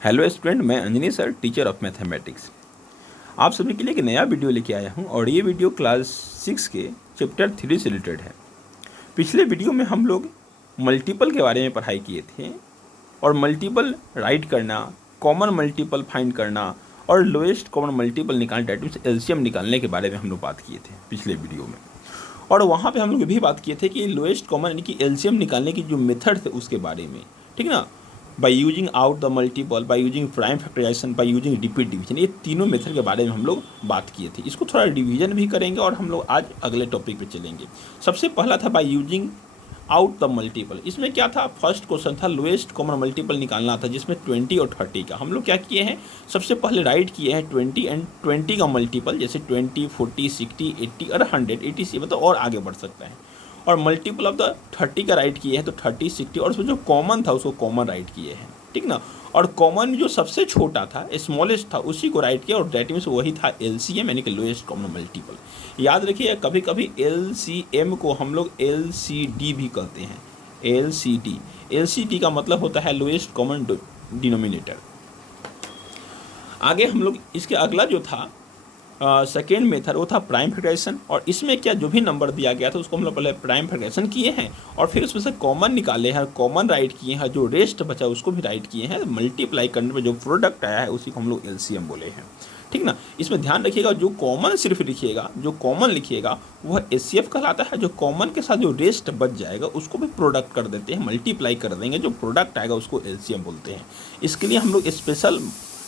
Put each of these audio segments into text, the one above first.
Hello student, मैं Anjani sir, teacher of mathematics. आप सभी के लिए एक नया वीडियो लेके आया हूं और ये वीडियो क्लास 6 के चैप्टर 3 से रिलेटेड है। पिछले वीडियो में हम लोग मल्टीपल के बारे में पढ़ाई किए थे और मल्टीपल राइट करना, कॉमन मल्टीपल फाइंड करना और लोएस्ट कॉमन मल्टीपल निकालना, डेट मीन्स एलसीएम निकालने के बारे में हम लोग बात किए थे पिछले वीडियो में। और वहाँ पे हम लोग ये भी बात किए थे कि लोएस्ट कॉमन यानी कि एलसीएम निकालने की जो मेथड थे उसके बारे में, ठीक ना, by using out the multiple, by using prime factorization, by using repeat division, ये तीनों मेथड के बारे में हम लोग बात किए थे। इसको थोड़ा डिवीजन भी करेंगे और हम लोग आज अगले टॉपिक पे चलेंगे। सबसे पहला था bye using out the multiple. इसमें क्या था, फर्स्ट क्वेश्चन था लोएस्ट कॉमन मल्टीपल निकालना था, जिसमें 20 और 30 का। हम लोग क्या किए हैं, सबसे पहले राइट किए हैं 20 एंड 20 का मल्टीपल, जैसे 20, 40, 60, 80 और 100, 80 से मतलब और आगे बढ़ सकता है। और मल्टीपल ऑफ द 30 का राइट किए हैं तो 30, 60 और उसमें जो कॉमन था उसको कॉमन राइट किए हैं, ठीक ना। और कॉमन जो सबसे छोटा था, स्मॉलेस्ट था, उसी को राइट किया और डेट मीन्स वही था एलसीएम यानी कि लोएस्ट कॉमन मल्टीपल। याद रखिए, कभी कभी एलसीएम को हम लोग एलसीडी भी कहते हैं। एलसीडी का मतलब होता है लोएस्ट कॉमन डिनोमिनेटर। आगे हम लोग इसके अगला जो था सेकेंड मेथड, वो था प्राइम फैक्टराइजेशन। और इसमें क्या, जो भी नंबर दिया गया था उसको हम लोग पहले प्राइम फैक्टराइजेशन किए हैं और फिर उसमें से कॉमन निकाले हैं, कॉमन राइट किए हैं, जो रेस्ट बचा उसको भी राइट किए हैं। मल्टीप्लाई करने पर जो प्रोडक्ट आया है उसी को हम लोग एलसीएम बोले हैं, ठीक ना। इसमें ध्यान रखिएगा, जो कॉमन सिर्फ लिखिएगा, जो कॉमन लिखिएगा वह एचसीएफ कहलाता है। जो कॉमन के साथ जो रेस्ट बच जाएगा उसको भी प्रोडक्ट कर देते हैं, मल्टीप्लाई कर देंगे, जो प्रोडक्ट आएगा उसको एलसीएम बोलते हैं। इसके लिए हम लोग स्पेशल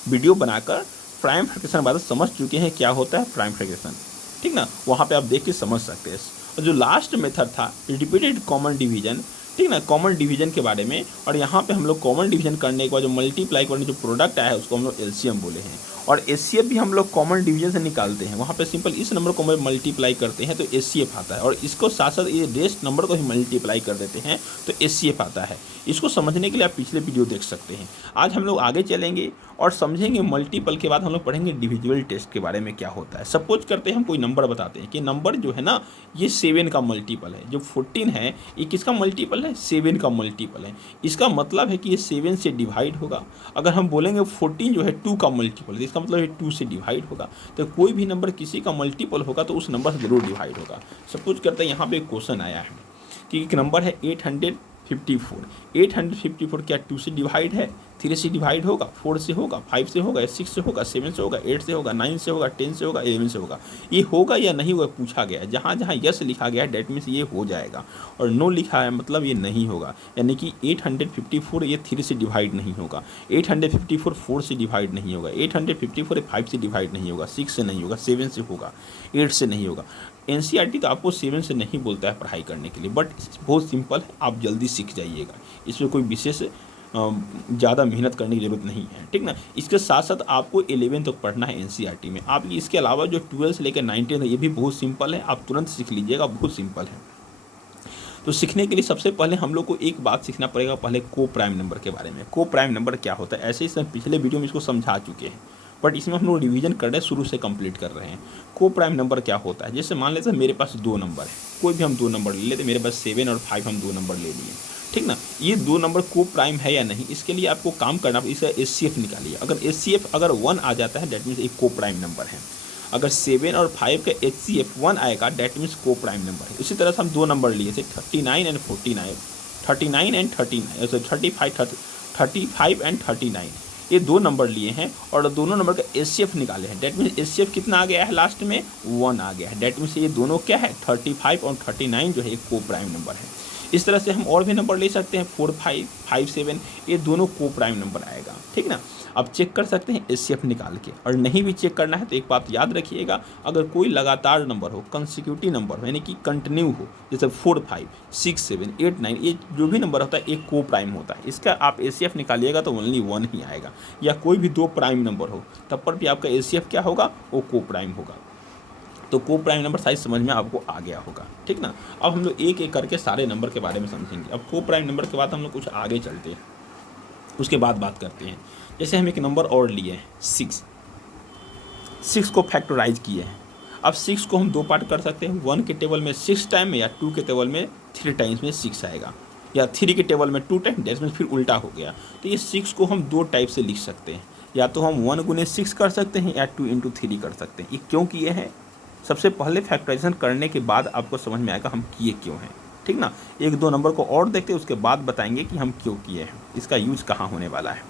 वीडियो बनाकर प्राइम फैक्टराइजेशन बात समझ चुके हैं, क्या होता है प्राइम फैक्टराइजेशन, ठीक ना। वहाँ पे आप देख के समझ सकते हैं। और जो लास्ट मेथड था रिपीटेड कॉमन डिवीजन, ठीक ना, कॉमन डिवीजन के बारे में। और यहाँ पे हम लोग कॉमन डिवीजन करने के बाद जो मल्टीप्लाई करने जो प्रोडक्ट आया है उसको हम लोग एलसीएम बोले हैं। और एचसीएफ भी हम लोग कॉमन डिवीजन से निकालते हैं। वहाँ पे सिंपल इस नंबर को मल्टीप्लाई करते हैं तो एचसीएफ आता है, और इसको साथ साथ ये रेस्ट नंबर को ही मल्टीप्लाई कर देते हैं तो एचसीएफ आता है। इसको समझने के लिए आप पिछले वीडियो देख सकते हैं। आज हम लोग आगे चलेंगे और समझेंगे मल्टीपल के बाद हम लोग पढ़ेंगे डिविजिबल टेस्ट के बारे में क्या होता है। सपोज करते हैं हम कोई नंबर बताते हैं कि नंबर जो है ना ये 7 का मल्टीपल है, जो 14 है ये किसका मल्टीपल है, 7 का मल्टीपल है। इसका मतलब है कि ये 7 से डिवाइड होगा। अगर हम बोलेंगे 14 जो है 2 का मल्टीपल है, इसका मतलब ये 2 से डिवाइड होगा। तो कोई भी नंबर किसी का मल्टीपल होगा तो उस नंबर से जरूर डिवाइड होगा। सपोज करते हैं यहाँ पे एक क्वेश्चन आया है कि एक नंबर है 854। 854 क्या 2 से डिवाइड है, 3 से डिवाइड होगा, 4 से होगा, 5 से होगा, 6 से होगा, 7 से होगा, 8 से होगा, 9 से होगा, 10 से होगा, 11 से होगा। ये होगा या नहीं होगा पूछा गया है। जहाँ जहाँ यस लिखा गया है डेट मीन्स ये हो जाएगा, और नो लिखा है मतलब ये नहीं होगा। यानी कि 854 ये 3 से डिवाइड नहीं होगा, 854 4 से डिवाइड नहीं होगा, 854 5 से डिवाइड नहीं होगा, 6 से नहीं होगा, 7 से होगा, 8 से नहीं होगा। एनसीईआरटी तो आपको 7 से नहीं बोलता है पढ़ाई करने के लिए, बट बहुत सिंपल है, आप जल्दी सीख जाइएगा। इसमें कोई विशेष ज़्यादा मेहनत करने की ज़रूरत नहीं है, ठीक ना। इसके साथ साथ आपको 11 तक पढ़ना है एनसीईआरटी में। आप इसके अलावा जो 12 से लेकर 19 है ये भी बहुत सिंपल है, आप तुरंत सीख लीजिएगा, बहुत सिंपल है। तो सीखने के लिए सबसे पहले हम लोग को एक बात सीखना पड़ेगा, पहले को प्राइम नंबर के बारे में। को प्राइम नंबर क्या होता है, ऐसे ही पिछले वीडियो में इसको समझा चुके हैं, बट इसमें हम लोग रिवीजन कर रहे हैं, शुरू से कंप्लीट कर रहे हैं। को प्राइम नंबर क्या होता है, जैसे मान लेते हैं मेरे पास 2 नंबर है, कोई भी हम 2 नंबर ले लेते, मेरे पास 7 और 5 हम 2 नंबर ले लिए, ठीक ना। ये 2 नंबर को प्राइम है या नहीं, इसके लिए आपको काम करना, इसे एचसीएफ निकालिए। अगर एचसीएफ अगर 1 आ जाता है डेट मीन्स एक को प्राइम नंबर है। अगर 7 और 5 का एचसीएफ 1 आएगा डेट मीन्स को प्राइम नंबर है। इसी तरह से हम 2 नंबर लिए थे 39 एंड 49, 39 एंड 39, 35 एंड 39, ये 2 नंबर लिए हैं और दोनों नंबर का एचसीएफ निकाले हैं। डेट मीन्स एचसीएफ कितना आ गया है, लास्ट में 1 आ गया है। डेट मीन्स ये दोनों क्या है, 35 और 39 जो है एक को प्राइम नंबर है। इस तरह से हम और भी नंबर ले सकते हैं, 4, 5, 5, 7, ये दोनों को प्राइम नंबर आएगा, ठीक ना। अब चेक कर सकते हैं एचसीएफ निकाल के। और नहीं भी चेक करना है तो एक बात याद रखिएगा, अगर कोई लगातार नंबर हो, कंसिक्यूटिव नंबर हो, यानी कि कंटिन्यू हो, जैसे 4, 5, 6, 7, 8, 9, ये जो भी नंबर होता है एक को प्राइम होता है। इसका आप एचसीएफ निकालिएगा तो ओनली 1 ही आएगा। या कोई भी 2 प्राइम नंबर हो तब पर भी आपका एचसीएफ क्या होगा, वो को प्राइम होगा। तो को प्राइम नंबर साइज समझ में आपको आ गया होगा, ठीक ना। अब हम लोग एक एक करके सारे नंबर के बारे में समझेंगे। अब को प्राइम नंबर के बाद हम लोग कुछ आगे चलते हैं, उसके बाद बात करते हैं। जैसे हम एक नंबर और लिए हैं 6 को फैक्टराइज किए हैं। अब 6 को हम 2 पार्ट कर सकते हैं, 1 के टेबल में 6 टाइम या 2 के टेबल में 3 टाइम्स में 6 आएगा। या 3 के टेबल में 2 टाइम, दैट मीन्स फिर उल्टा हो गया। तो ये 6 को हम 2 टाइप से लिख सकते हैं, या तो हम 1 गुने 6 कर सकते हैं या 2 इंटू 3 कर सकते हैं। ये क्यों किए हैं, सबसे पहले फैक्टराइजेशन करने के बाद आपको समझ में आएगा हम किए क्यों हैं, ठीक ना। 1-2 नंबर को और देखते हैं, उसके बाद बताएंगे कि हम क्यों किए हैं, इसका यूज़ कहाँ होने वाला है,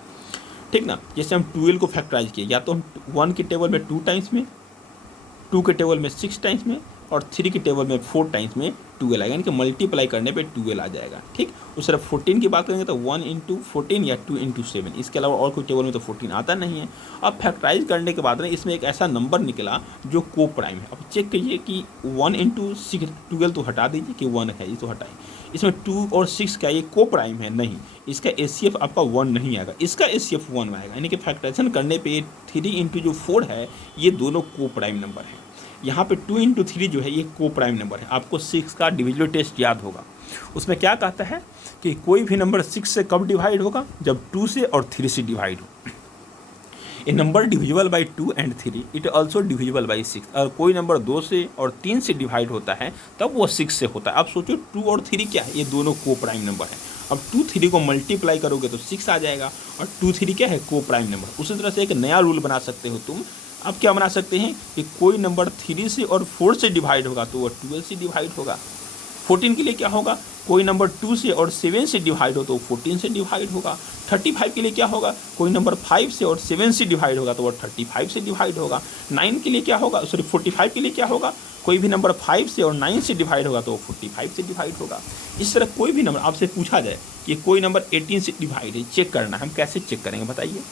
ठीक ना। जैसे हम 12 को फैक्टराइज किए, या तो हम 1 के टेबल में 2 टाइम्स में, 2 के टेबल में 6 टाइम्स में, और 3 के टेबल में 4 टाइम्स में 12 आएगा, यानी कि मल्टीप्लाई करने पे 12 आ जाएगा, ठीक। उस तरह 14 की बात करेंगे तो 1 इंटू 14 या 2 इंटू 7, इसके अलावा और कोई टेबल में तो 14 आता नहीं है। अब फैक्टराइज करने के बाद में इसमें एक ऐसा नंबर निकला जो को प्राइम है। अब चेक कीजिए कि 1 इंटू 6, 12 तो हटा दीजिए कि 1 है, ये तो हटाएं। इसमें 2 और 6 का ये को प्राइम है, नहीं, इसका एचसीएफ आपका 1 नहीं आएगा, इसका एचसीएफ 1 आएगा, यानी कि फैक्टराइजेशन करने पे 3 इंटू जो 4 है ये दोनों को प्राइम नंबर है। यहाँ पे 2 इंटू 3 जो है ये को प्राइम नंबर है। आपको 6 का डिविजिबल टेस्ट याद होगा, उसमें क्या कहता है कि कोई भी नंबर 6 से कब डिवाइड होगा, जब 2 से और 3 से डिवाइड हो। A number divisible by 2 and 3 it also divisible by 6। अगर कोई नंबर 2 से और 3 से डिवाइड होता है तब वो 6 से होता है। अब सोचो 2 और 3 क्या है, ये दोनों को प्राइम नंबर है। अब 2 3 को मल्टीप्लाई करोगे तो 6 आ जाएगा, और 2 3 क्या है, को प्राइम नंबर। उसी तरह से एक नया रूल बना सकते हो तुम। अब क्या बना सकते हैं कि कोई नंबर 3 से और 4 से डिवाइड होगा तो वो 12 से डिवाइड होगा। 14 के लिए क्या होगा, कोई नंबर 2 से और 7 से डिवाइड हो तो 14 से डिवाइड होगा। 35 के लिए क्या होगा, कोई नंबर 5 से और 7 से डिवाइड होगा तो वो 35 से डिवाइड होगा। 9 के लिए क्या होगा, सॉरी 45 के लिए क्या होगा, कोई भी नंबर 5 से और 9 से डिवाइड होगा तो 45 से डिवाइड होगा। इस तरह कोई भी नंबर आपसे पूछा जाए कि कोई नंबर 18 से डिवाइड है, चेक करना है, हम कैसे चेक करेंगे बताइए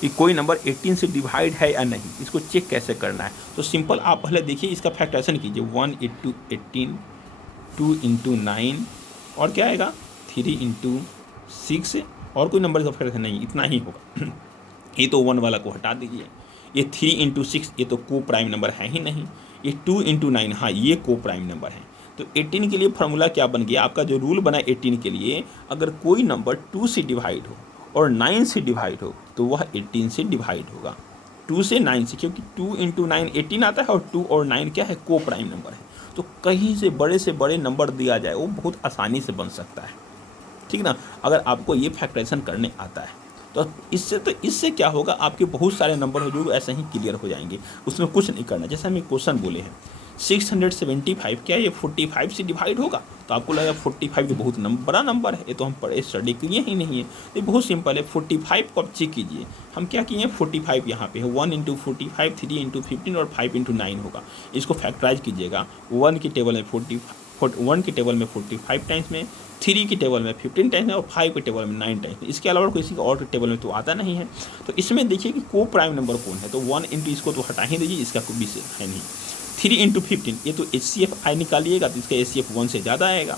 कि कोई नंबर 18 से डिवाइड है या नहीं, इसको चेक कैसे करना है। तो सिंपल आप पहले देखिए, इसका फैक्टराइजेशन कीजिए, 1 इंटू 18, 2 इंटू 9, और क्या आएगा 3 इंटू 6, और कोई नंबर का फैक्टराइजेशन नहीं, इतना ही होगा। ये तो 1 वाला को हटा दीजिए। ये 3 इंटू 6 ये तो को प्राइम नंबर है ही नहीं। ये 2 इंटू 9, हाँ ये को प्राइम नंबर है। तो 18 के लिए फार्मूला क्या बन गया आपका, जो रूल बना 18 के लिए, अगर कोई नंबर 2 से डिवाइड हो और 9 से डिवाइड हो तो वह 18 से डिवाइड होगा। 2 से 9 से, क्योंकि 2 इंटू 9 18 आता है, और 2 और 9 क्या है, को प्राइम नंबर है। तो कहीं से बड़े नंबर दिया जाए वो बहुत आसानी से बन सकता है, ठीक ना, अगर आपको ये फैक्टराइजेशन करने आता है। तो इससे क्या होगा, आपके बहुत सारे नंबर हो जो ऐसे ही क्लियर हो जाएंगे, उसमें कुछ नहीं करना। जैसे हमें क्वेश्चन बोले हैं 675, क्या ये 45 से डिवाइड होगा, तो आपको लगा 45 तो बहुत बड़ा नंबर है, ये तो हम पढ़े स्टडी किए ही नहीं है। तो बहुत सिंपल है, 45 को आप चेक कीजिए। हम क्या किए हैं, 45 यहाँ पे है, 1 इंटू 45, 3 इंटू 15 और 5 इंटू 9 होगा। इसको फैक्टराइज कीजिएगा, 1 की टेबल में 1 की टेबल में 45 टाइम्स में, 3 की टेबल में 15 टाइम्स में, और 5 की टेबल में 9 टाइम्स में। इसके अलावा किसी और के टेबल में तो आता नहीं है। तो इसमें देखिए कि को प्राइम नंबर कौन है, तो 1 इंटू इसको तो हटा ही दीजिए, इसका कोई विषय है नहीं। 3 इंटू 15 ये तो HCF आई निकालिएगा तो इसका HCF 1 से ज़्यादा आएगा।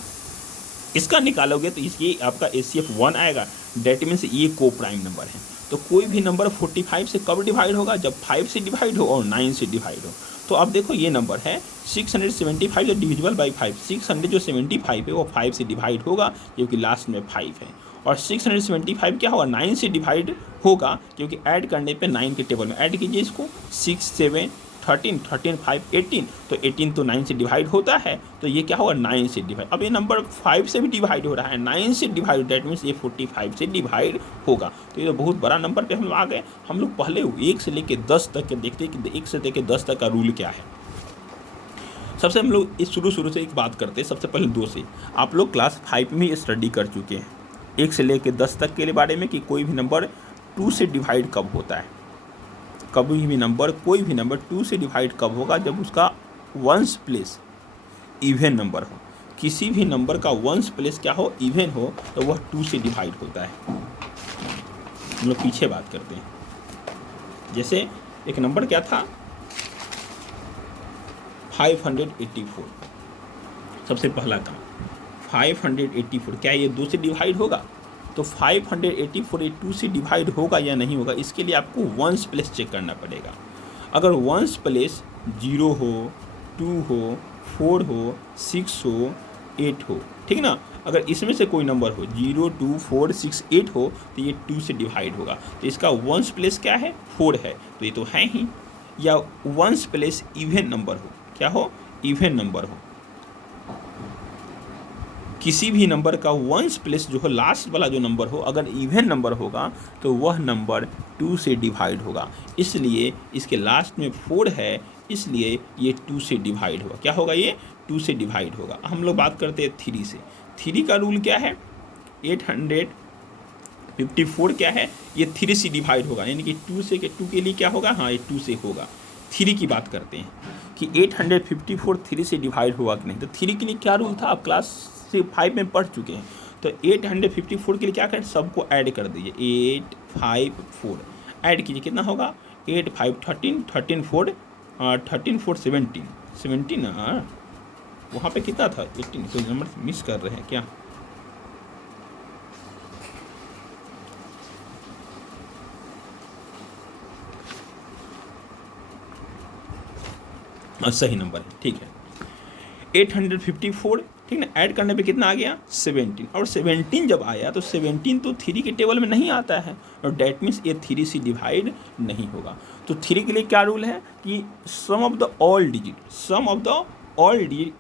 इसका निकालोगे तो इसकी आपका HCF 1 आएगा, डेट मीन्स ये को प्राइम नंबर है। तो कोई भी नंबर 45 से कब डिवाइड होगा, जब 5 से डिवाइड हो और 9 से डिवाइड हो। तो अब देखो ये नंबर है 675 जो डिविजिबल बाई 5, 600 जो 75 है वो 5 से डिवाइड होगा क्योंकि लास्ट में 5 है, और 675 क्या होगा 9 से डिवाइड होगा क्योंकि ऐड करने पे 9 के टेबल में ऐड कीजिए इसको, 6 7 13 13 5 18, तो 18 तो 9 से डिवाइड होता है, तो ये क्या होगा 9 से डिवाइड। अब ये नंबर 5 से भी डिवाइड हो रहा है, 9 से डिवाइड, डेट मीन्स ये 45 से डिवाइड होगा। तो ये तो बहुत बड़ा नंबर पे हम लोग आ गए। हम लोग पहले 1 से लेके 10 तक के देखते हैं कि 1 से लेके 10 तक का रूल क्या है। सबसे हम लोग इस शुरू से एक बात करते हैं, सबसे पहले 2 से। आप लोग क्लास 5 में स्टडी कर चुके हैं 1 से लेके 10 तक के बारे में कि कोई भी नंबर 2 से डिवाइड कब होता है। कभी भी नंबर, कोई भी नंबर 2 से डिवाइड कब होगा, जब उसका वंस प्लेस इवन नंबर हो। किसी भी नंबर का वंस प्लेस क्या हो, इवन हो, तो वह 2 से डिवाइड होता है। हम लोग पीछे बात करते हैं, जैसे एक नंबर क्या था 584, सबसे पहला काम 584, क्या ये 2 से डिवाइड होगा, तो 584 2 से डिवाइड होगा या नहीं होगा, इसके लिए आपको वंस प्लेस चेक करना पड़ेगा। अगर वंस प्लेस 0 हो, 2 हो, 4 हो, 6 हो, 8 हो, ठीक ना, अगर इसमें से कोई नंबर हो 0 2 4 6 8 हो तो ये 2 से डिवाइड होगा। तो इसका वंस प्लेस क्या है 4 है, तो ये तो है ही। या वंस प्लेस इवन नंबर हो, क्या हो, इवन नंबर हो, किसी भी नंबर का वंस प्लेस जो हो, लास्ट वाला जो नंबर हो, अगर इवन नंबर होगा तो वह नंबर 2 से डिवाइड होगा। इसलिए इसके लास्ट में 4 है, इसलिए ये 2 से डिवाइड होगा। क्या होगा? ये 2 से डिवाइड होगा। हम लोग बात करते हैं 3 से। 3 का रूल क्या है? 854 क्या है? ये 3 से डिवाइड होगा, यानी कि 2 के लिए क्या होगा? हाँ, ये 2 से होगा। 3 की बात करते हैं कि 854 3 से डिवाइड होगा कि नहीं। तो 3 के लिए क्या रूल था? आप क्लास से 5 में पढ़ चुके हैं। तो 854 के लिए क्या करें? सबको ऐड कर दीजिए। 854 ऐड कीजिए, कितना होगा? 8 5 13 13 4 13 4 17 17 वहाँ पे कितना था? 18। कोई नंबर मिस कर रहे हैं क्या? सही नंबर है, ठीक है। 854, ठीक ना। ऐड करने पे कितना आ गया? 17। और 17 जब आया तो 17 तो 3 के टेबल में नहीं आता है, और डैट मीन्स ये 3 से डिवाइड नहीं होगा। तो 3 के लिए क्या रूल है कि sum of the all digit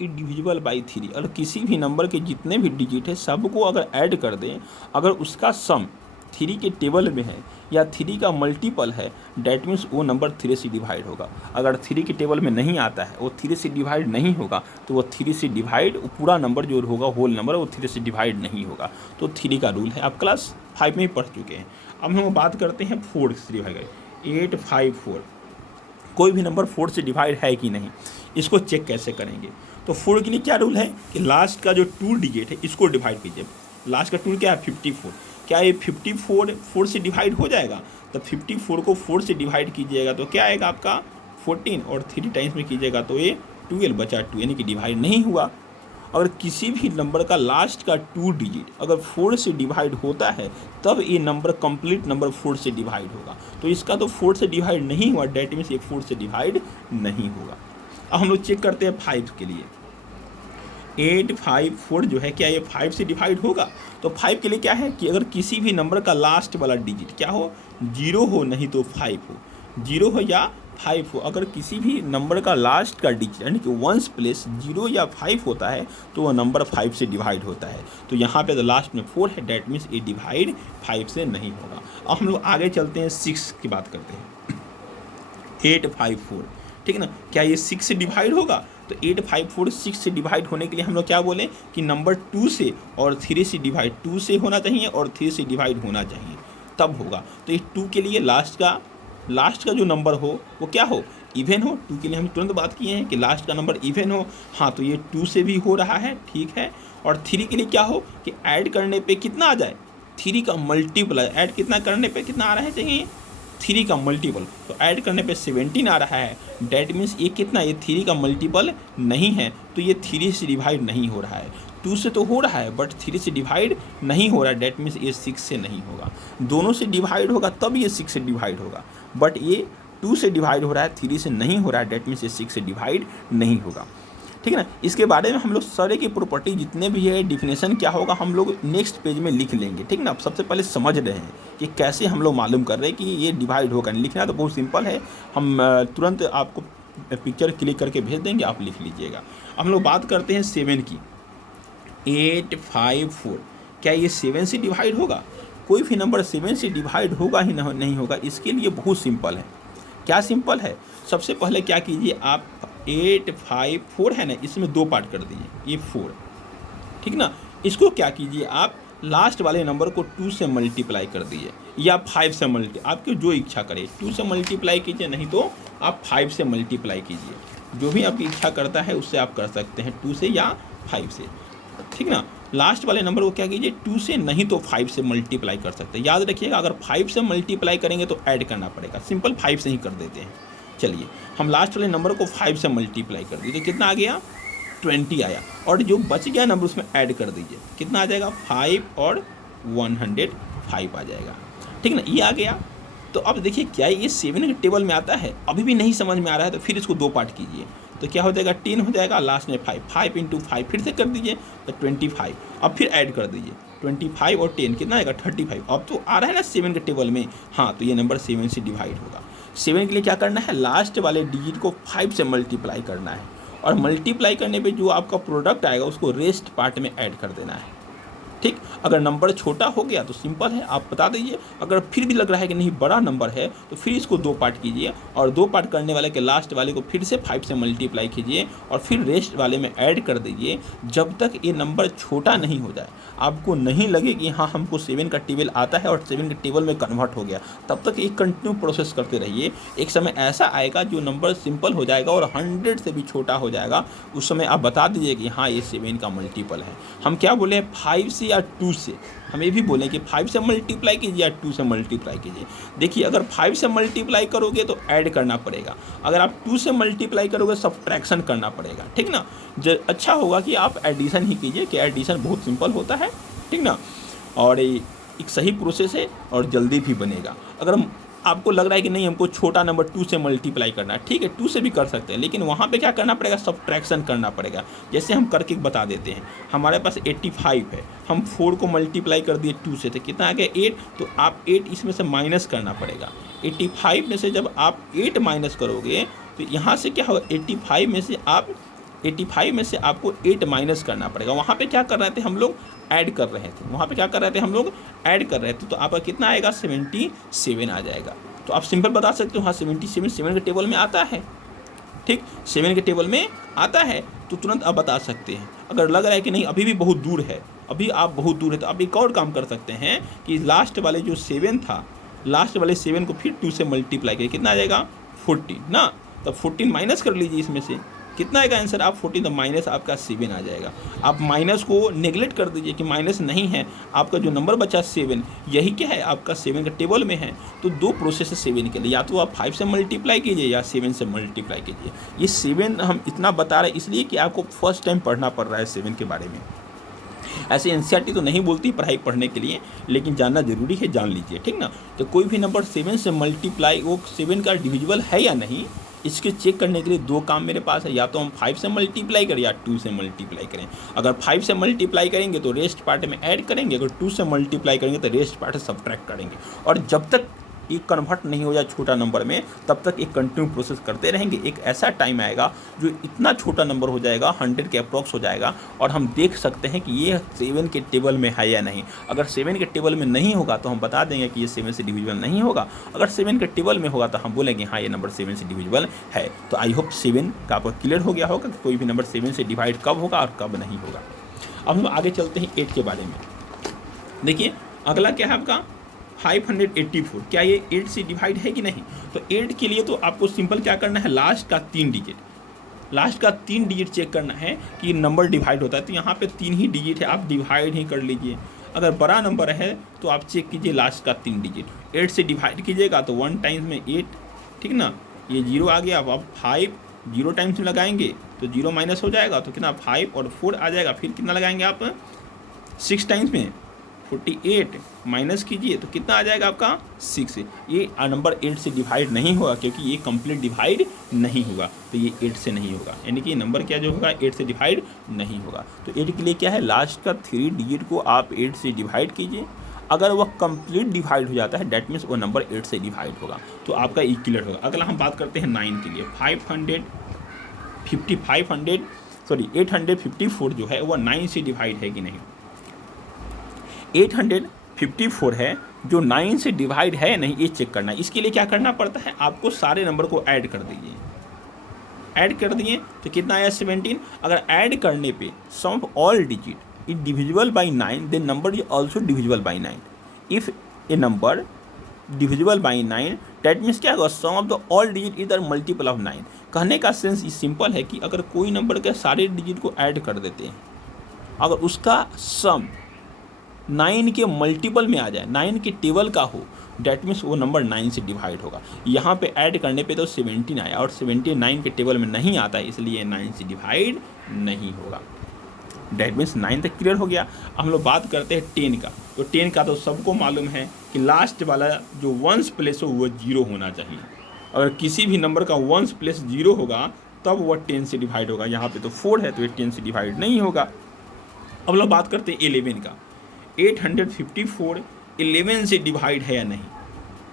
is divisible by 3। और किसी भी नंबर के जितने भी डिजिट है सबको अगर ऐड कर दें, अगर उसका सम 3 के टेबल में है या 3 का मल्टीपल है, डैट मीन्स वो नंबर 3 से डिवाइड होगा। अगर 3 के टेबल में नहीं आता है, वो 3 से डिवाइड नहीं होगा, तो वो 3 से डिवाइड, पूरा नंबर जो होगा होल नंबर, वो 3 से डिवाइड नहीं होगा। तो 3 का रूल है, आप क्लास 5 में ही पढ़ चुके हैं। अब हम बात करते हैं 4 से डिवाइड। 854 कोई भी नंबर 4 से डिवाइड है कि नहीं, इसको चेक कैसे करेंगे? तो 4 के लिए क्या रूल है कि लास्ट का जो 2 डिजिट है इसको डिवाइड कीजिए। लास्ट का 2 क्या है? 54। क्या ये 54 4 से डिवाइड हो जाएगा? तो 54 को 4 से डिवाइड कीजिएगा तो क्या आएगा आपका? 14, और 3 टाइम्स में कीजिएगा तो ये 12 बचा 2, यानी कि डिवाइड नहीं हुआ। अगर किसी भी नंबर का लास्ट का 2 डिजिट अगर 4 से डिवाइड होता है, तब ये नंबर कंप्लीट नंबर 4 से डिवाइड होगा। तो इसका तो 4 से डिवाइड नहीं हुआ, डैट मीन्स ये 4 से डिवाइड नहीं होगा। अब हम लोग चेक करते हैं 5 के लिए। 854 जो है, क्या ये 5 से डिवाइड होगा? तो 5 के लिए क्या है कि अगर किसी भी नंबर का लास्ट वाला डिजिट क्या हो? 0 हो, नहीं तो 5 हो। 0 हो या 5 हो, अगर किसी भी नंबर का लास्ट का डिजिट यानी कि वंस प्लेस 0 या 5 होता है तो वह नंबर 5 से डिवाइड होता है। तो यहाँ पे तो लास्ट में 4 है, डैट मीन्स ये डिवाइड 5 से नहीं होगा। अब हम लोग आगे चलते हैं, 6 की बात करते हैं। 854, ठीक है ना। क्या ये 6 से डिवाइड होगा? तो 854 6 से डिवाइड होने के लिए हम लोग क्या बोलें कि नंबर 2 से और 3 से डिवाइड, 2 से होना चाहिए और 3 से डिवाइड होना चाहिए, तब होगा। तो इस 2 के लिए लास्ट का जो नंबर हो वो क्या हो? इवन हो। 2 के लिए हम तुरंत बात किए हैं कि लास्ट का नंबर इवन हो। हाँ, तो ये 2 से भी हो रहा है, ठीक है। और 3 के लिए क्या हो कि ऐड करने पे कितना आ जाए? 3 का मल्टीपल। ऐड कितना करने पे कितना आ रहा है चाहिए? 3 का मल्टीपल। तो ऐड करने पे 17 आ रहा है, डैट मीन्स ये कितना? ये 3 का मल्टीपल नहीं है, तो ये 3 से डिवाइड नहीं हो रहा है। 2 से तो हो रहा है बट 3 से डिवाइड नहीं हो रहा है, डैट मीन्स ये 6 से नहीं होगा। दोनों से डिवाइड होगा तब ये 6 से डिवाइड होगा, बट ये 2 से डिवाइड हो रहा है, 3 से नहीं हो रहा है, डैट मीन्स ये 6 से डिवाइड नहीं होगा, ठीक है ना। इसके बारे में हम लोग सारे की प्रॉपर्टी जितने भी है, डिफिनेशन क्या होगा, हम लोग नेक्स्ट पेज में लिख लेंगे, ठीक ना। अब सबसे पहले समझ रहे हैं कि कैसे हम लोग मालूम कर रहे हैं कि ये डिवाइड होगा। लिखना तो बहुत सिंपल है, हम तुरंत आपको पिक्चर क्लिक करके भेज देंगे, आप लिख लीजिएगा। अब हम लोग बात करते हैं 7 की। 854, क्या ये 7 से डिवाइड होगा? कोई भी नंबर 7 से डिवाइड होगा ही नहीं होगा। इसके लिए बहुत सिंपल है। क्या सिंपल है? सबसे पहले क्या कीजिए आप, 854 है ना, इसमें 2 पार्ट कर दीजिए, ये 4, ठीक ना। इसको क्या कीजिए आप, लास्ट वाले नंबर को 2 से मल्टीप्लाई कर दीजिए या 5 से आपकी जो इच्छा करे, 2 से मल्टीप्लाई कीजिए, नहीं तो आप 5 से मल्टीप्लाई कीजिए। जो भी आपकी इच्छा करता है उससे आप कर सकते हैं, 2 से या 5 से, ठीक ना। लास्ट वाले नंबर को क्या कीजिए, 2 से नहीं तो 5 से मल्टीप्लाई कर सकते हैं। याद रखिएगा, अगर 5 से मल्टीप्लाई करेंगे तो ऐड करना पड़ेगा, सिंपल 5 से ही कर देते हैं। चलिए हम लास्ट वाले नंबर को 5 से मल्टीप्लाई कर दीजिए, कितना आ गया? 20 आया। और जो बच गया नंबर उसमें ऐड कर दीजिए, कितना आ जाएगा? 5 और 105 आ जाएगा, ठीक ना। ये आ गया। तो अब देखिए, क्या ये 7 के टेबल में आता है? अभी भी नहीं समझ में आ रहा है तो फिर इसको 2 पार्ट कीजिए, तो क्या हो जाएगा? 10 हो जाएगा, लास्ट में 5, 5 × 5 फिर से कर दीजिए तो 25। अब फिर ऐड कर दीजिए 25 और 10 कितना आएगा? 35। अब तो आ रहा है ना 7 के टेबल में, हाँ, तो ये नंबर 7 से डिवाइड होगा। 7 के लिए क्या करना है? लास्ट वाले डिजिट को 5 से मल्टीप्लाई करना है और मल्टीप्लाई करने पे जो आपका प्रोडक्ट आएगा उसको रेस्ट पार्ट में ऐड कर देना है। ठीक, अगर नंबर छोटा हो गया तो सिंपल है, आप बता दीजिए। अगर फिर भी लग रहा है कि नहीं बड़ा नंबर है तो फिर इसको 2 पार्ट कीजिए और 2 पार्ट करने वाले के लास्ट वाले को फिर से 5 से मल्टीप्लाई कीजिए और फिर रेस्ट वाले में ऐड कर दीजिए जब तक ये नंबर छोटा नहीं हो जाए। आपको नहीं लगे कि हाँ हमको 7 का टेबल आता है और 7 के टेबल में कन्वर्ट हो गया, तब तक एक कंटिन्यू प्रोसेस करते रहिए। एक समय ऐसा आएगा जो नंबर सिंपल हो जाएगा और 100 से भी छोटा हो जाएगा, उस समय आप बता दीजिए कि हाँ ये 7 का मल्टीपल है। हम क्या बोले, 5 से या 2 से, हम ये भी बोलें कि 5 से मल्टीप्लाई कीजिए या 2 से मल्टीप्लाई कीजिए। देखिए अगर 5 से मल्टीप्लाई करोगे तो ऐड करना पड़ेगा, अगर आप 2 से मल्टीप्लाई करोगे सब्ट्रैक्शन करना पड़ेगा। ठीक ना, जो अच्छा होगा कि आप एडिशन ही कीजिए, कि एडिशन बहुत सिंपल होता है। ठीक ना, और एक सही प्रोसेस है और जल्दी भी बनेगा। अगर आपको लग रहा है कि नहीं हमको छोटा नंबर 2 से मल्टीप्लाई करना है, ठीक है 2 से भी कर सकते हैं, लेकिन वहाँ पे क्या करना पड़ेगा, सब्ट्रैक्शन करना पड़ेगा। जैसे हम करके बता देते हैं, हमारे पास 85 है, हम 4 को मल्टीप्लाई कर दिए 2 से, तो कितना आ गया 8, तो आप 8 इसमें से माइनस करना पड़ेगा। 85 में से जब आप 8 माइनस करोगे तो यहाँ से क्या होगा, 85 में से आपको 8 माइनस करना पड़ेगा। वहाँ पे क्या कर रहे थे हम लोग, ऐड कर रहे थे, वहाँ पे क्या कर रहे थे हम लोग, ऐड कर रहे थे। तो आपका कितना आएगा, 77 आ जाएगा। तो आप सिंपल बता सकते हो हाँ 77 7 के टेबल में आता है। ठीक, 7 के टेबल में आता है तो तुरंत आप बता सकते हैं। अगर लग रहा है कि नहीं अभी भी बहुत दूर है, अभी आप बहुत दूर है, तो आप एक और काम कर सकते हैं कि लास्ट वाले जो 7 था, लास्ट वाले 7 को फिर 2 से मल्टीप्लाई करिए, कितना आ जाएगा 14 ना, तब 14 माइनस कर लीजिए, इसमें से कितना आएगा आंसर, आप 14, तो माइनस आपका 7 आ जाएगा। आप माइनस को नेगलेक्ट कर दीजिए कि माइनस नहीं है, आपका जो नंबर बचा 7, यही क्या है आपका 7 का टेबल में है। तो 2 प्रोसेस है 7 के लिए, या तो आप 5 से मल्टीप्लाई कीजिए या 7 से मल्टीप्लाई कीजिए। ये 7 हम इतना बता रहे हैं इसलिए कि आपको फर्स्ट टाइम पढ़ना पड़ रहा है 7 के बारे में। ऐसे एनसीईआरटी तो नहीं बोलती पढ़ाई पढ़ने के लिए, लेकिन जानना जरूरी है, जान लीजिए। ठीक ना, तो कोई भी नंबर 7 से मल्टीप्लाई, वो 7 का डिविजिबल है या नहीं, इसके चेक करने के लिए 2 काम मेरे पास है, या तो हम 5 से मल्टीप्लाई करें या 2 से मल्टीप्लाई करें। अगर 5 से मल्टीप्लाई करेंगे तो रेस्ट पार्ट में ऐड करेंगे, अगर 2 से मल्टीप्लाई करेंगे तो रेस्ट पार्ट से सब्ट्रैक्ट करेंगे। और जब तक ये कन्वर्ट नहीं हो जाए छोटा नंबर में, तब तक एक कंटिन्यू प्रोसेस करते रहेंगे। एक ऐसा टाइम आएगा जो इतना छोटा नंबर हो जाएगा, 100 के अप्रॉक्स हो जाएगा, और हम देख सकते हैं कि ये 7 के टेबल में है या नहीं। अगर 7 के टेबल में नहीं होगा तो हम बता देंगे कि ये 7 से डिविजिबल नहीं होगा। अगर 7 के टेबल में होगा तो हम बोलेंगे हाँ ये नंबर 7 से डिविजिबल है। तो आई होप 7 का आपको क्लियर हो गया होगा कि कोई भी नंबर 7 से डिवाइड कब होगा और कब नहीं होगा। अब हम आगे चलते हैं 8 के बारे में। देखिए अगला क्या है आपका 584, क्या ये 8 से डिवाइड है कि नहीं। तो 8 के लिए तो आपको सिंपल क्या करना है, लास्ट का 3 डिजिट चेक करना है कि नंबर डिवाइड होता है। तो यहाँ पे 3 ही डिजिट है, आप डिवाइड ही कर लीजिए। अगर बड़ा नंबर है तो आप चेक कीजिए लास्ट का 3 डिजिट। 8 से डिवाइड कीजिएगा तो 1 टाइम्स में 8, ठीक ना, ये 0 आ गया। अब आप 5 0 टाइम्स में लगाएंगे तो 0 माइनस हो जाएगा, तो कितना 5 और 4 आ जाएगा। फिर कितना लगाएंगे आप 6 टाइम्स में 48 माइनस कीजिए तो कितना आ जाएगा आपका 6। ये नंबर 8 से डिवाइड नहीं होगा क्योंकि ये कंप्लीट डिवाइड नहीं होगा, तो ये 8 से नहीं होगा, यानी कि नंबर क्या जो होगा 8 से डिवाइड नहीं होगा। तो 8 के लिए क्या है, लास्ट का 3 डिजिट को आप 8 से डिवाइड कीजिए। अगर वह कंप्लीट डिवाइड हो जाता है डेट मीन्स वो नंबर 8 से डिवाइड होगा, तो आपका ई क्लियर होगा। अगला हम बात करते हैं 9 के लिए। 854 जो है वह 9 से डिवाइड है कि नहीं। 854 है जो 9 से डिवाइड है नहीं, ये चेक करना है। इसके लिए क्या करना पड़ता है, आपको सारे नंबर को ऐड कर दीजिए। ऐड कर दिए तो कितना आया 17। अगर ऐड करने पे sum of all digit is divisible by 9 then number is also divisible by 9। If a number divisible by 9 that means क्या होगा, sum of the all digit is the multiple of 9। कहने का सेंस इस simple है कि अगर कोई number के सारे डिजिट को ऐड कर देते हैं, अगर उसका सम 9 के मल्टीपल में आ जाए, 9 के टेबल का हो, डैट मीन्स वो नंबर 9 से डिवाइड होगा। यहाँ पे ऐड करने पे तो 17 आया और 17 9 के टेबल में नहीं आता है, इसलिए 9 से डिवाइड नहीं होगा। डैट मीन्स 9 तक क्लियर हो गया। हम लोग बात करते हैं 10 का। तो 10 का तो सबको मालूम है कि लास्ट वाला जो 1s प्लेस हो वो 0 होना चाहिए। अगर किसी भी नंबर का 1s प्लेस 0 होगा तब वह 10 से डिवाइड होगा। यहाँ पे तो 4 है तो ये 10 से डिवाइड नहीं होगा। अब लोग बात करते हैं 11 का। 854 11 से डिवाइड है या नहीं।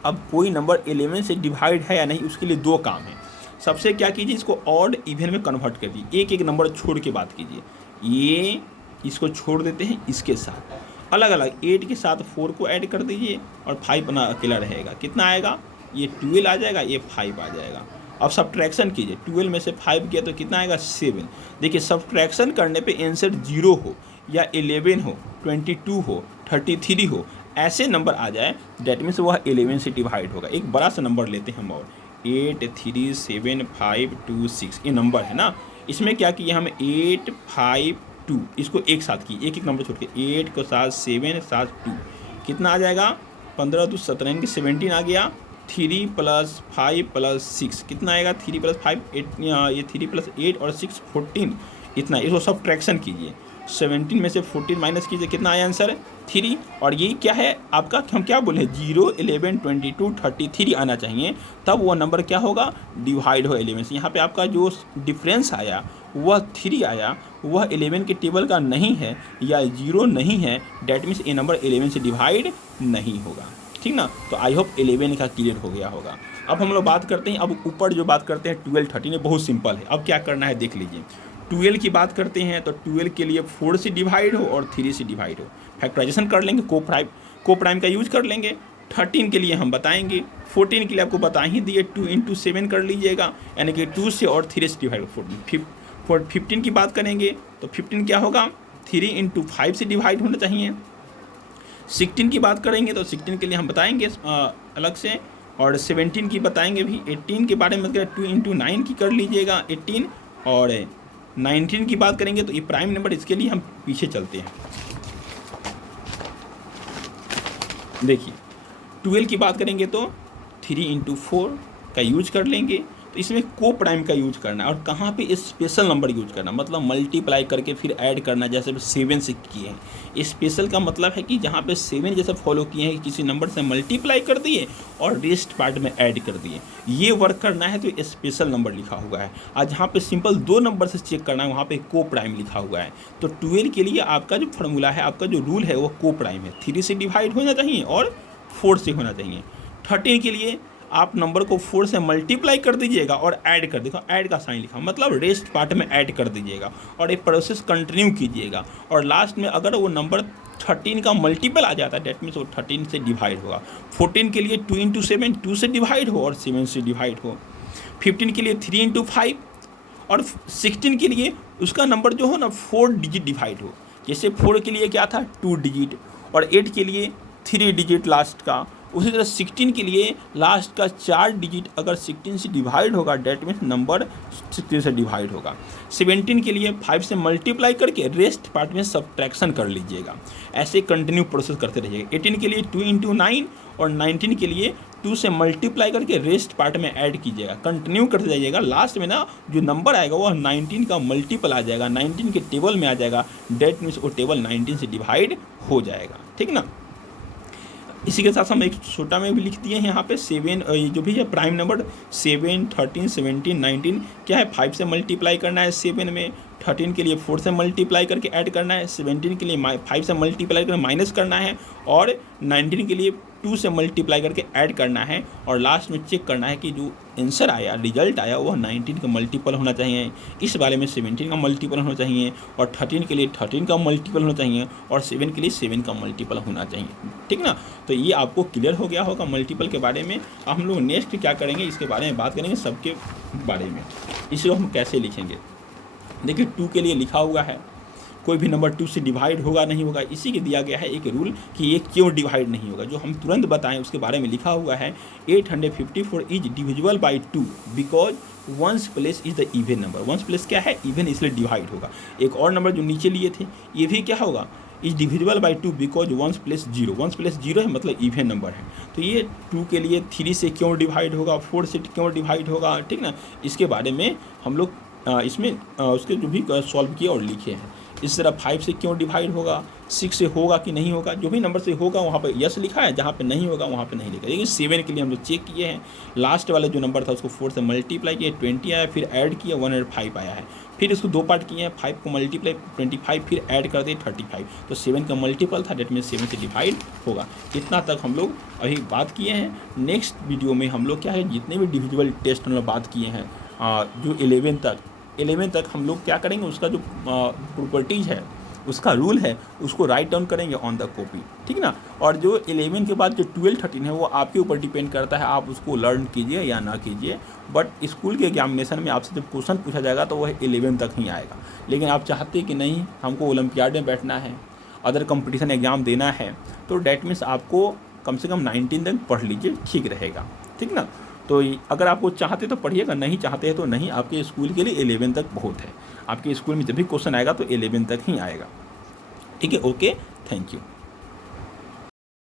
अब कोई नंबर 11 से डिवाइड है या नहीं, उसके लिए 2 काम है। सबसे क्या कीजिए, इसको ऑड इवन में कन्वर्ट कर दीजिए, एक एक नंबर छोड़ के बात कीजिए। ये इसको छोड़ देते हैं, इसके साथ अलग अलग 8 के साथ 4 को ऐड कर दीजिए और 5 अपना अकेला रहेगा। कितना आएगा, ये 12 आ जाएगा, ये 5 आ जाएगा। अब सब्ट्रैक्शन कीजिए, 12 में से 5 किया तो कितना आएगा 7। देखिए सब्ट्रैक्शन करने पे आंसर 0 हो या 11 हो, 22 हो, 33 हो, ऐसे नंबर आ जाए, डेट मीन्स वह 11 से डिवाइड होगा। एक बड़ा सा नंबर लेते हैं हम, और 8 3 7 5 2 6 ये नंबर है ना। इसमें क्या किया हम, 8 5 2 इसको एक साथ किए, एक एक नंबर छोड़ के, 8 को साथ 7 साथ 2 कितना आ जाएगा, 15 2 17 17 आ गया। 3 + 5 + 6 कितना आएगा, 3 + 5 8, ये 3 + 8 और 6 14, इतना। इसको सब ट्रैक्शन कीजिए, 17 में से 14 माइनस कीजिए, कितना आया आंसर 3। और ये क्या है आपका, हम क्या बोले, 0 11 22 33 आना चाहिए, तब वह नंबर क्या होगा, डिवाइड हो 11 से। यहाँ पे आपका जो डिफरेंस आया वह 3 आया, वह 11 के टेबल का नहीं है या 0 नहीं है, डैट मीन्स ये नंबर 11 से डिवाइड नहीं होगा, ठीक ना। तो आई होप 11 का क्लियर हो गया होगा। अब हम लोग बात करते हैं, अब ऊपर जो बात करते हैं 12 13, ये बहुत सिंपल है। अब क्या करना है देख लीजिए, 12 की बात करते हैं तो 12 के लिए 4 से डिवाइड हो और 3 से डिवाइड हो, फैक्टराइजेशन कर लेंगे, को प्राइम का यूज कर लेंगे। 13 के लिए हम बताएंगे, 14 के लिए आपको बता ही दिए, 2 × 7 कर लीजिएगा, यानी कि 2 से और 3 से डिवाइड हो। 15 की बात करेंगे तो 15 क्या होगा, 3 × 5 से डिवाइड होना चाहिए। 16 की बात करेंगे तो 16 के लिए हम बताएंगे अलग से, और 17 की बताएंगे भी। 18 के बारे में 2 × 9 की कर लीजिएगा 18, और 19 की बात करेंगे तो ये प्राइम नंबर, इसके लिए हम पीछे चलते हैं। देखिए 12 की बात करेंगे तो 3 × 4 का यूज कर लेंगे, तो इसमें को प्राइम का यूज करना है, और कहाँ पे स्पेशल नंबर यूज करना, मतलब मल्टीप्लाई करके फिर ऐड करना, जैसे 7 से किए हैं। स्पेशल का मतलब है कि जहाँ पे 7 जैसे फॉलो किए हैं, किसी नंबर से मल्टीप्लाई कर दिए और रेस्ट पार्ट में ऐड कर दिए, ये वर्क करना है तो स्पेशल नंबर लिखा हुआ है। और जहाँ पे सिंपल 2 नंबर से चेक करना है, वहाँ पे को प्राइम लिखा हुआ है। तो 12 के लिए आपका जो फॉर्मूला है, आपका जो रूल है, वो को प्राइम है, 3 से डिवाइड होना चाहिए और 4 से होना चाहिए। 13 के लिए आप नंबर को 4 से मल्टीप्लाई कर दीजिएगा और ऐड कर दीजिएगा, ऐड का साइन लिखा, मतलब रेस्ट पार्ट में ऐड कर दीजिएगा और एक प्रोसेस कंटिन्यू कीजिएगा। और लास्ट में अगर वो नंबर 13 का मल्टीपल आ जाता है, डेट मीन्स वो 13 से डिवाइड होगा। 14 के लिए 2 × 7 2 से डिवाइड हो और 7 से डिवाइड हो। 15 के लिए 3 × 5, और 16 के लिए उसका नंबर जो हो ना 4 डिजिट डिवाइड हो। जैसे 4 के लिए क्या था 2 डिजिट, और 8 के लिए 3 डिजिट लास्ट का। उसी तरह 16 के लिए लास्ट का 4 डिजिट अगर 16 से डिवाइड होगा, डेट मीन्स नंबर 16 से डिवाइड होगा। 17 के लिए 5 से मल्टीप्लाई करके रेस्ट पार्ट में सब्ट्रैक्शन कर लीजिएगा। ऐसे कंटिन्यू प्रोसेस करते रहिएगा। 18 के लिए 2 × 9, और 19 के लिए 2 से मल्टीप्लाई करके रेस्ट पार्ट में ऐड कीजिएगा, कंटिन्यू करते जाइएगा। लास्ट में ना जो नंबर आएगा वह 19 का मल्टीपल आ जाएगा, 19 के टेबल में आ जाएगा, डेट मीन्स वो टेबल 19 से डिवाइड हो जाएगा, ठीक ना। इसी के साथ हम एक छोटा में भी लिख दिए हैं यहाँ पे 7, जो भी है प्राइम नंबर 7 13 17 19 क्या है, 5 से मल्टीप्लाई करना है 7 में, 13 के लिए 4 से मल्टीप्लाई करके ऐड करना है, 17 के लिए 5 से मल्टीप्लाई करके माइनस करना है, और 19 के लिए 2 से मल्टीप्लाई करके ऐड करना है, और लास्ट में चेक करना है कि जो आंसर आया, रिजल्ट आया, वह 19 का मल्टीपल होना चाहिए। इस वाले में 17 का मल्टीपल होना चाहिए, और 13 के लिए 13 का मल्टीपल होना चाहिए, और 7 के लिए 7 का मल्टीपल होना चाहिए, ठीक ना। तो ये आपको क्लियर हो गया होगा मल्टीपल के बारे में। अब हम लोग नेक्स्ट क्या करेंगे, इसके बारे में बात करेंगे, सबके बारे में। इसको हम कैसे लिखेंगे, देखिए 2 के लिए लिखा हुआ है, कोई भी नंबर 2 से डिवाइड होगा नहीं होगा, इसी के दिया गया है एक रूल कि ये क्यों डिवाइड नहीं होगा, जो हम तुरंत बताएं उसके बारे में लिखा हुआ है। 854 is divisible by 2 because ones place is the even number. Ones place क्या है, इवन, इसलिए डिवाइड होगा। एक और नंबर जो नीचे लिए थे, ये भी क्या होगा, is divisible by 2 because ones place 0। Ones place 0 है मतलब इवन नंबर है। तो ये 2 के लिए 3 से क्यों डिवाइड होगा, 4 से क्यों डिवाइड होगा, ठीक ना। इसके बारे में हम लोग इसमें उसके जो भी सॉल्व किए और लिखे हैं। इस तरह 5 से क्यों डिवाइड होगा, 6 से होगा कि नहीं होगा, जो भी नंबर से होगा वहाँ पे यस लिखा है, जहाँ पे नहीं होगा वहाँ पे नहीं लिखा। लेकिन 7 के लिए हम लोग चेक किए हैं, लास्ट वाला जो नंबर था उसको 4 से मल्टीप्लाई किया, 20 आया, फिर ऐड किया 105 आया है। फिर इसको 2 पार्ट किए हैं, 5 को मल्टीप्लाई 25, फिर ऐड कर दिए 35, तो 7 का मल्टीपल था, डेट में 7 से डिवाइड होगा। इतना तक हम लोग अभी बात किए हैं। नेक्स्ट वीडियो में हम लोग क्या है, जितने भी डिविजिबल टेस्ट हम लोग बात किए हैं जो 11 तक हम लोग क्या करेंगे, उसका जो प्रॉपर्टीज़ है, उसका रूल है, उसको राइट डाउन करेंगे ऑन द कॉपी, ठीक है ना। और जो 11 के बाद जो 12 13 है वो आपके ऊपर डिपेंड करता है, आप उसको लर्न कीजिए या ना कीजिए। बट स्कूल के एग्जामिनेशन में आपसे जब क्वेश्चन पूछा जाएगा तो वह 11 तक ही आएगा। लेकिन आप चाहते कि नहीं हमको ओलंपियाड में बैठना है, अदर कंपटीशन एग्ज़ाम देना है, तो डैट मीन्स आपको कम से कम 19 तक पढ़ लीजिए, ठीक रहेगा, ठीक ना। तो अगर आप वो चाहते तो पढ़िएगा, नहीं चाहते हैं तो नहीं। आपके स्कूल के लिए 11 तक बहुत है। आपके स्कूल में जब भी क्वेश्चन आएगा तो 11 तक ही आएगा, ठीक है। Okay, thank you.